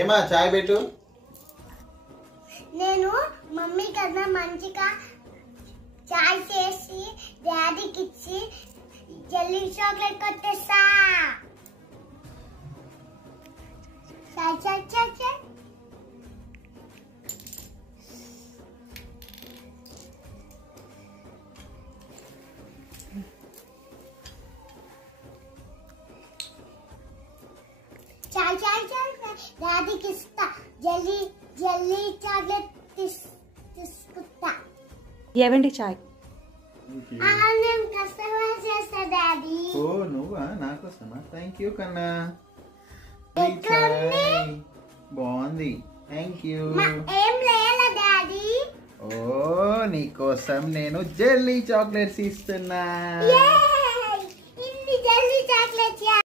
ఏమా చాయ్ పెట్టు. నేను మమ్మీ కన్నా మంచిగా చాయ్ చేసి డాడీకి ఇచ్చి జెల్లీ చాక్లెట్ కొట్టేస్తా. చాయ్ చాయ్ చాయ్ చాయ్. చాయ్ చాయ్ చాయ్ డాడీకి ఇస్తా. జెల్లీ జెల్లీ చాక్లెట్ తీసుకుంటా. ఏవండి చాయ్? నేను కస్టమైజ్ చేస్తా డాడీ. ఓ నువ్వా? నాకోసమా? థ్యాంక్ యూ కన్నా. బాగుంది, థ్యాంక్ యూ. ఏం లేదా డాడీ? ఓ నీకోసం నేను జెల్లీ చాక్లెట్స్ ఇస్తున్నా. ఇన్ని జెల్లీ చాక్లెట్స్.